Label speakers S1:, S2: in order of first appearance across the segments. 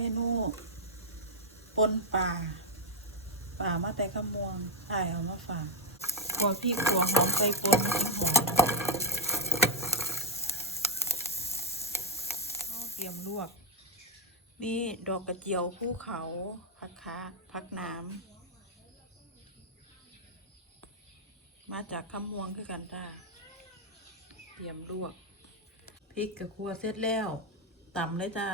S1: มนูปนป่า ป่ามาแต่ขมวงถ่ายเอามาฝากขัวพริกขัวหอมใส่ปนจิ้งหอมเอาเตรียมลวก มีดอกกระเจียวภูเขาผักคะผักน้ำมาจากคำม่วงคือกันจ้าเตรียมลวกพริกกับครัวเสร็จแล้วตำเลยจ้า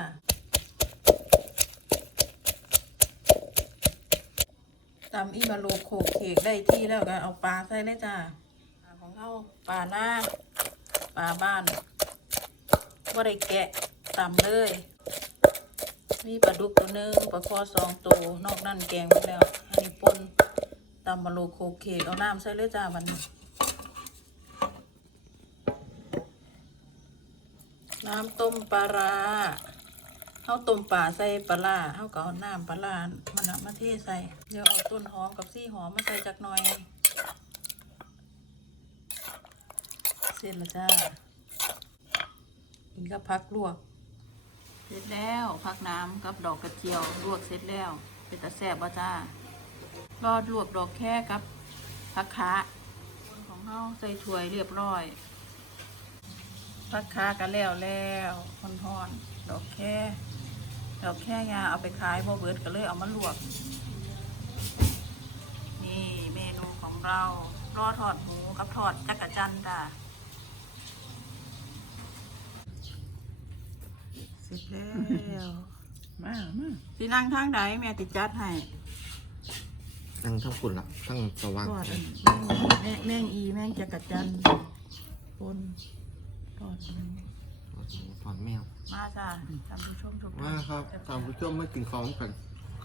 S1: ตำอีมาโลโขกเขกได้ที่แล้วก็เอาปลาใส่เลยจ้าปลาของเราปลาหน้าปลาบ้านว่าได้แกะตำเลย มีปลาดุกตัวหนึ่งปลาคอสองตัวนอกนั่นแกงไปแล้ว อันนี้ปนตำมาโลโขกเขกเอาน้ำใส่เลยจ้ามันนี้น้ำต้มปลาร้า เอาต้มปลาใส่ปลาร้าเอาก็เอาน้ำปลาร้ามันนะมาเทใส่ เดี๋ยวเอาต้นหอมกับซี่หอมมาใส่จักหน่อย เสร็จแล้วจ้าอีกก็พักลวก เสร็จแล้วพักน้ำกับดอกกระเจียวลวกเสร็จแล้ว เป็นตะแซ่บบ่จ้ารอดลวกดอกแค่กับผักคะของเฮาใส่ถ้วยเรียบร้อยผักคะกันแล้วแล้วห่อนๆดอกแค่ ดอกแค่ยาเอาไปขายบ่เบิดก็เลยเอามาลวก นี่เมนูของเรารอทอดหมูกับทอดจักระจันจ้าเสร็จแล้ว
S2: มามา
S1: สินั่งทางใดแม่ติจัดให้
S3: ทั้งทั้งฝุ่นละทั้งสว่าง
S1: ทอดอันแม่แม่งอีแม่งจักระจันปนทอดหมู
S3: ถอนแมว
S1: มาจ้าท่านผู้ชมทุกท่า
S3: ว่านครับท่านผู้ชมไม่กินของกัน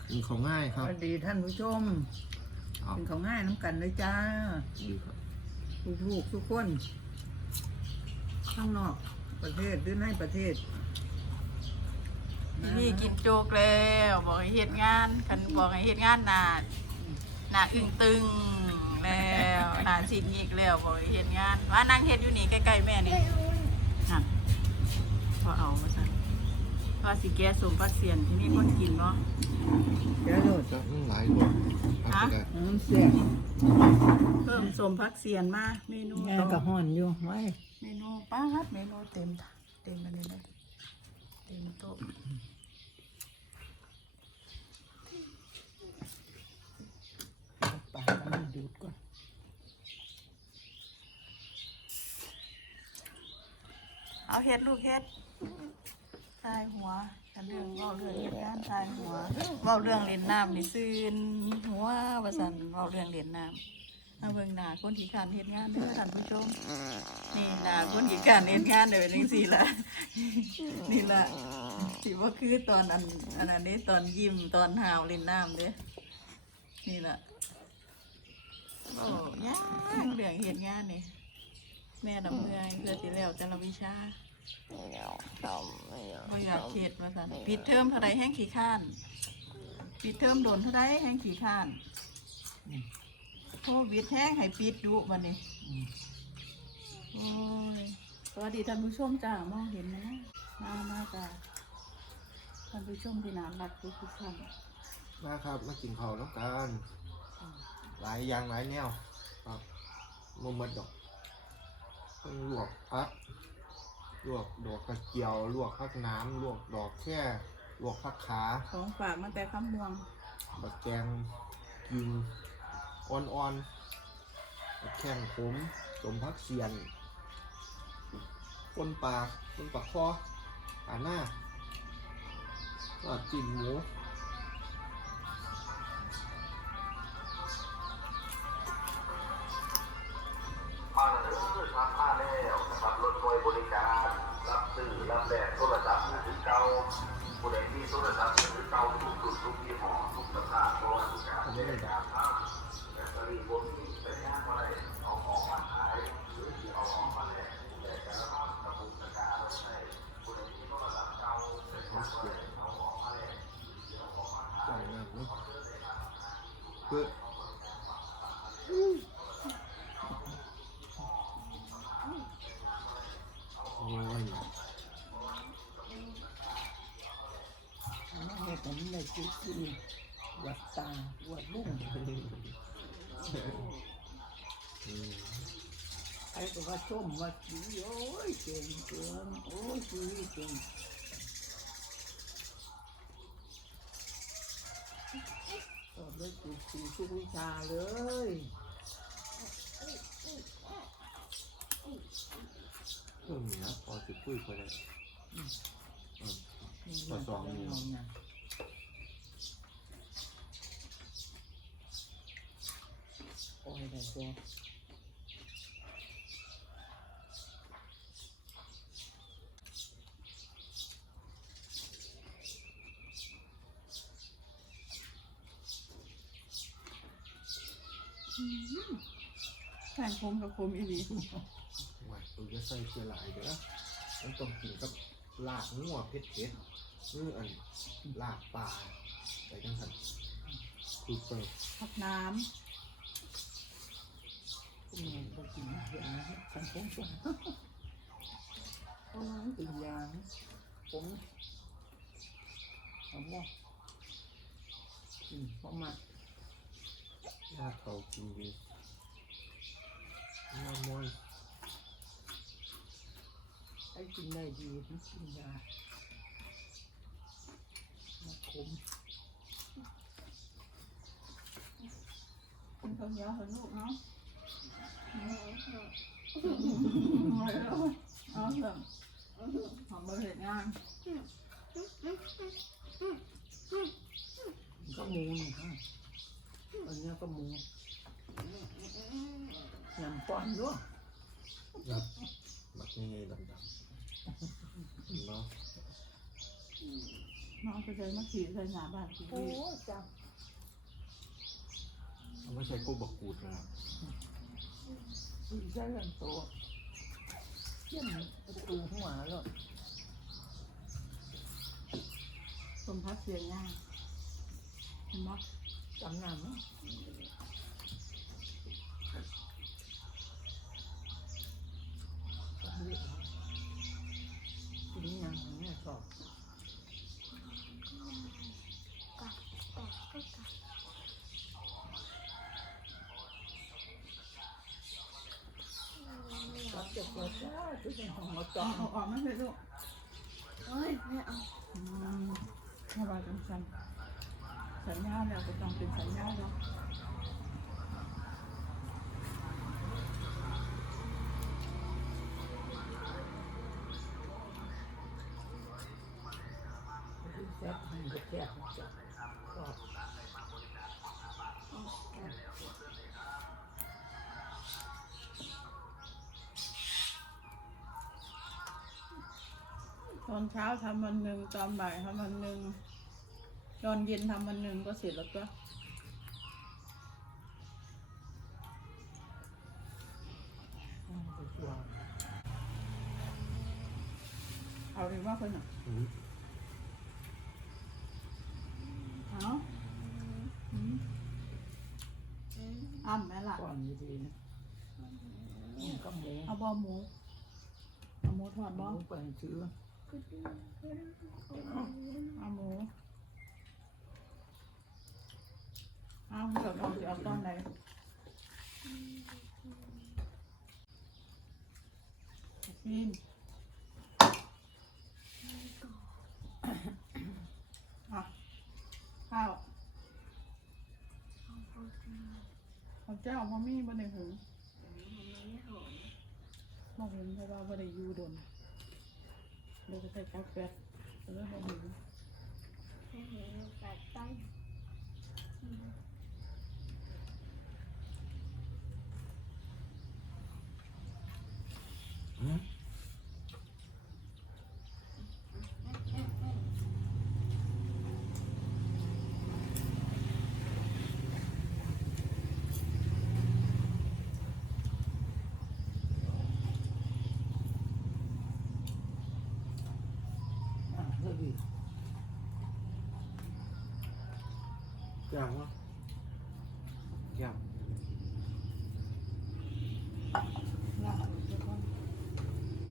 S3: กินของง่ายค
S2: ส
S3: รับ
S2: วัสดีท่านผู้ชม
S3: เอา
S2: เป็นของง่ายน้ำกันเลยจ้า
S3: ดีครับ
S2: ลูกๆทุกคน ข้างนอกประเทศหรือในประเทศ
S1: นี่กินโจกแล้วบอกให้เฮ็ดงานคันบอกให้เฮ็ดงานหนาหนาอึ้งตึงแล้วหนาสินอีกแล้วบอกให้เฮ็ดงานว่านั่งเฮ็ดอยู่นี่ใกล้ๆแม่นี่นั่น พอเอามาสั่นว่าสิแกสมพัดเสียนที่นี่คนกินเนาะ
S2: แกโลด
S3: จะมีหลายคนครับ
S1: ฮะ
S3: แต่
S2: น้ำเสีย
S1: เพิ่มสมพักเสียนมาเมนู
S2: แกกระห่อนอยู่ไว้
S1: เมนูป้าครับเมนูเต็มเต็มอันนี้เลยเต็มโต๊ะ
S2: ปากมันดูดก่อน
S1: เอาเฮ็ดลูกเฮ็ดทายหัวกันเรื่องเว้าเรื่องเฮ็ดงานทายหัวเว้าเรื่องเล่นน้ำนี่ซื่นหัวว่าซั่นเว้าเรื่องเล่นน้ำเอาเบิ่งหน้าคนที่การเฮ็ดงานเด้อท่านผู้ชม นี่หน้าคนที่การเฮ็ดงานเด้อจังซี่ล่ะ นี่ล่ะสิบ่าคือตอนอันอันนั้นนี้ตอนยิ้มตอนหาวเล่นน้ำเด้อนี่ล่ะโอ้ยากเรื่องเฮ็ดงานนี่แม่ดำเมื่อยเพื่อสิแล้วแต่ละวิชา บ่อยากเข็ดมาสั่นปิดเทอมเท่าไรแห้งขี้ข้านปิดเทอมโดนเท่าไรแห้งขี้ข้านโควิดแห้งให้ปิดดุวันนี้โอ้ยสวัสดีท่านผู้ชมจ้ามองเห็นไหมนะมามาจ้าท่านผู้ชมที่น่ารักทุกทุกๆท่าน
S3: มาครับมากินข้าวแล้วกันหลายอย่างหลายแนวครับมหมดดอกต้องลวกพัก ลวกดอกกระเจียว ลวกพักน้ำลวกดอกแค่ลวกพักขา
S1: ของฝากมาแต่คำม่วง
S3: บักแกงกินอ่อนๆบักแข้งขมสมพักเสียนปนปลาปนปลาคอปลาหน้าก็จิ้มหมู
S4: sobre la โอ้ยมาเห็ด
S2: ผมในคือคือวัดตาวัดลุ่ง
S3: อืม
S2: ใครก็ว่าชมว่าสีโอ้ยเก่งเกินโอ้ยสีเก่งตอบได้ถูกสีทุกวิชาเลย
S3: เพิ่มนะพอสิคุยไปเลย
S2: นี่
S3: ต่อสองนี่
S2: มองนะโอ้ยได้ตัว
S1: แข่งผมกับผมอีหลี
S3: ว่าตัวจะใส่เกลือหลายเด้อมันต้องกินกับลาบงัวเผ็ดเผ็ดๆนี่อันลาบปลาไปจังสันคือเปิด
S1: ผักน้
S2: คุณแม่ก็กินยาสังคมส่วนเพราะมันกินยาผมเอาบ่กินเพราะมัน
S3: ลาเขากินดีมวนมวน
S2: ไอ้กินได้ดีมันกินยามาขมำ
S1: กินข้าวเหนียวเหรอลูกเนาะ เอาเอาเถอะหอมบะเพ็ดงาน
S2: ก็หมูนี่ฮะอันเนี้ยก็หมูยำป้อนด้วย
S3: ครับมักง่ายๆดำๆเนาะ
S1: น้องจะเดินมาขี่ใส่หน้าบ้านขี่
S2: โอ้จับ
S3: เอาไม่ใช่กูบักกูดนะครับ
S2: สีใช้กันโตเยี่ยมประตูหัวเลย
S1: สมพักเสียงย่างเห็นไหม
S2: จำนำนะจำเรียกว่าทีนี้ยังเนี่ยสอบรับจากตัวจ้าที่ เป็นของเราจอ
S1: เอา
S2: ง
S1: เอาออกมาเลยลูก
S5: เอ้ยไม่เอา
S1: อืมให้เราจังสันสัญญาแล้วก็ต้องเป็นสัญญาเนาะ
S2: แซ่บมันก็แซ่บ
S1: อนเช้าทำวันหนึ่งตอนบ่ายทำวันหนึ่งตอนเย็นทำวันหนึ่งก็เสร็จแล้วก็
S2: มันก็ชัวร์
S1: เอาเลยว่าคนอะ
S3: อืม
S1: เอาอืมอ้ำไหมล่ะ
S2: ก่อนดีๆนะมันก็หมู
S1: เอาบอหมูเอาหมูทอด
S2: ห
S1: บอ
S2: มูไปซื้อ
S1: เอาหมูเอาเดี๋ยวเราจะเอาตอนไหนกินอะข้าวข้าเจ้ามามีบ่ได้หุงบ่หุงเพราะว่าบ่ได้อยู่โดนเดี๋ยวจะใส่กาแฟแล้วบ่หุง
S3: อืม
S2: อะ